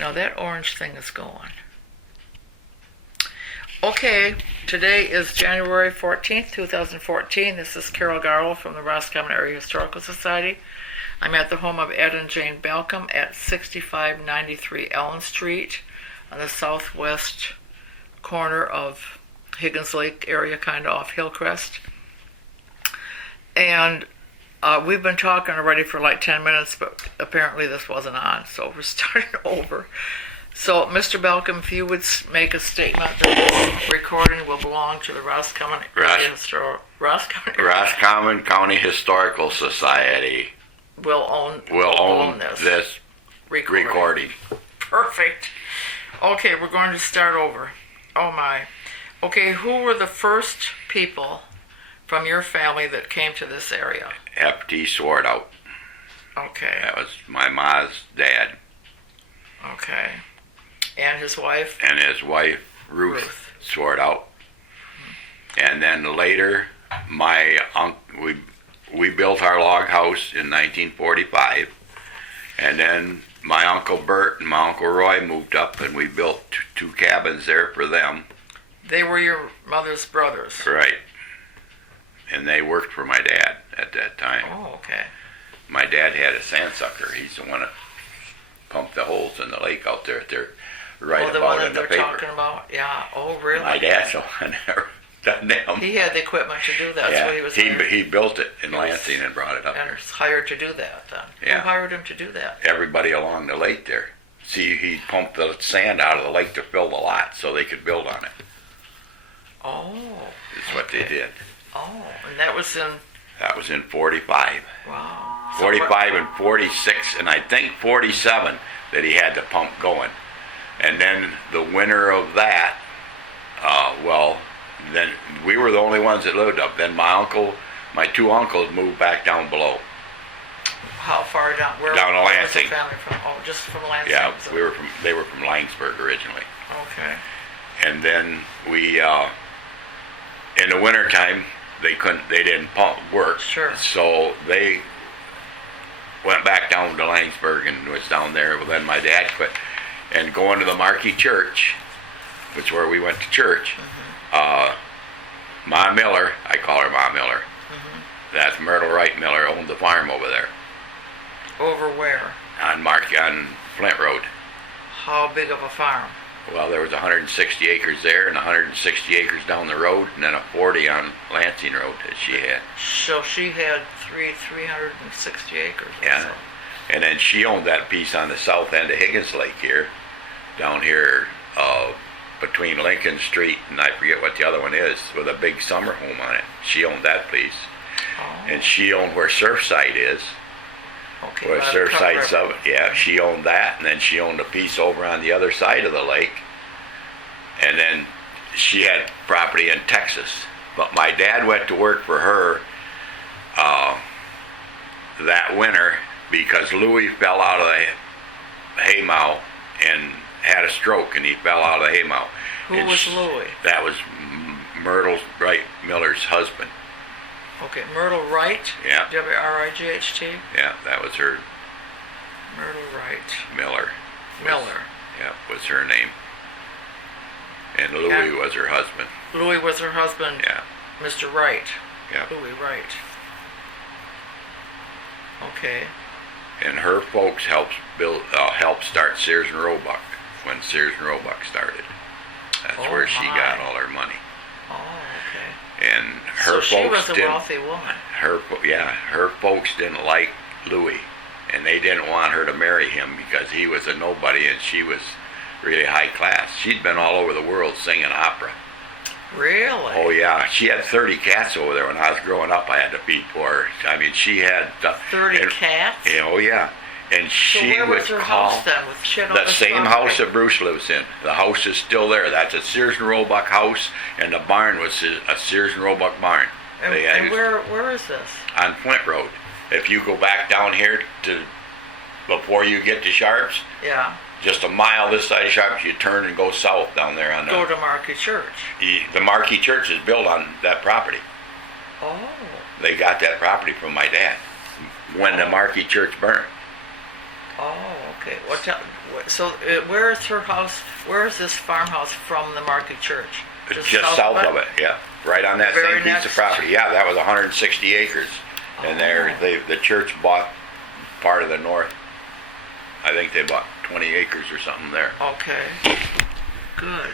now that orange thing is gone. Okay, today is January 14th, 2014. This is Carol Garlow from the Roscommon Area Historical Society. I'm at the home of Ed and Jane Balcom at 6593 Ellen Street on the southwest corner of Higgins Lake area, kind of off Hillcrest. And we've been talking already for like 10 minutes, but apparently this wasn't on, so we're starting over. So, Mr. Balcom, if you would make a statement that this recording will belong to the Roscommon County Historical Society. Will own this recording. Perfect. Okay, we're going to start over. Oh my. Okay, who were the first people from your family that came to this area? F.T. Swartout. Okay. That was my ma's dad. Okay. And his wife? And his wife, Ruth. Swartout. And then later, my uncle, we built our log house in 1945. And then my Uncle Bert and my Uncle Roy moved up, and we built two cabins there for them. They were your mother's brothers? Right. And they worked for my dad at that time. Oh, okay. My dad had a sandsucker. He's the one that pumped the holes in the lake out there. They're right about in the paper. The one that they're talking about? Yeah. Oh, really? My dad's the one that done them. He had the equipment to do that. Yeah. So he was he built it in Lansing and brought it up and there. Was hired to do that then. Yeah. Who hired him to do that? Everybody along the lake there. See, he pumped the sand out of the lake to fill the lot so they could build on it. Oh. That's what they did. Oh, and that was in... That was in 45. Wow. 45 and 46, and I think 47 that he had the pump going. And then the winter of that, then we were the only ones that lived up. Then my two uncles moved back down below. How far down? Down to Lansing. Where was the family from? Oh, just from Lansing. Yeah, they were from Langsburg originally. Okay. And then we, in the wintertime, they didn't work. Sure. So they went back down to Langsburg and was down there. Well, then my dad quit. And going to the Marquee Church, which is where we went to church, Ma Miller, I call her Ma Miller, that's Myrtle Wright Miller, owned the farm over there. Over where? On Flint Road. How big of a farm? Well, there was 160 acres there and 160 acres down the road, and then a 40 on Lansing Road that she had. So she had 360 acres. Yeah. So. And then she owned that piece on the south end of Higgins Lake here, down here between Lincoln Street and I forget what the other one is, with a big summer home on it. She owned that piece. Oh. And she owned where Surfside is. Okay. Where Surfside's of it. Yeah, she owned that, and then she owned a piece over on the other side of the lake. And then she had property in Texas. But my dad went to work for her that winter because Louis fell out of the haymow and had a stroke, and he fell out of the haymow. Who was Louis? That was Myrtle Wright Miller's husband. Okay, Myrtle Wright? Yeah. W-R-I-G-H-T? Yeah, that was her. Myrtle Wright. Miller. Miller. Yeah, was her name. And Louis was her husband. Louis was her husband? Yeah. Mr. Wright? Yeah. Louis Wright. Okay. And her folks helped start Sears and Roebuck when Sears and Roebuck started. That's where she got all her money. Oh, okay. And her so folks she was a wealthy woman. Her folks didn't like Louis, and they didn't want her to marry him because he was a nobody and she was really high class. She'd been all over the world singing opera. Really? Oh yeah, she had 30 cats over there when I was growing up. I had to feed for her. I mean, she had 30 cats. Oh yeah, and she so where was her house then? The same house that Bruce lives in. The house is still there. That's a Sears and Roebuck house, and the barn was a Sears and Roebuck barn. And where is this? On Flint Road. If you go back down here before you get to Sharps. Yeah. Just a mile this side of Sharps, you turn and go south down there on the... Go to Marquee Church. The Marquee Church is built on that property. Oh. They got that property from my dad when the Marquee Church burned. Oh, Okay, where is her house, where is this farmhouse from the Market Church? It's just south of it, yeah. Right on that Very same piece next- of property. Yeah, that was 160 acres. And the church bought part of the north. I think they bought 20 acres or something there. Okay, good.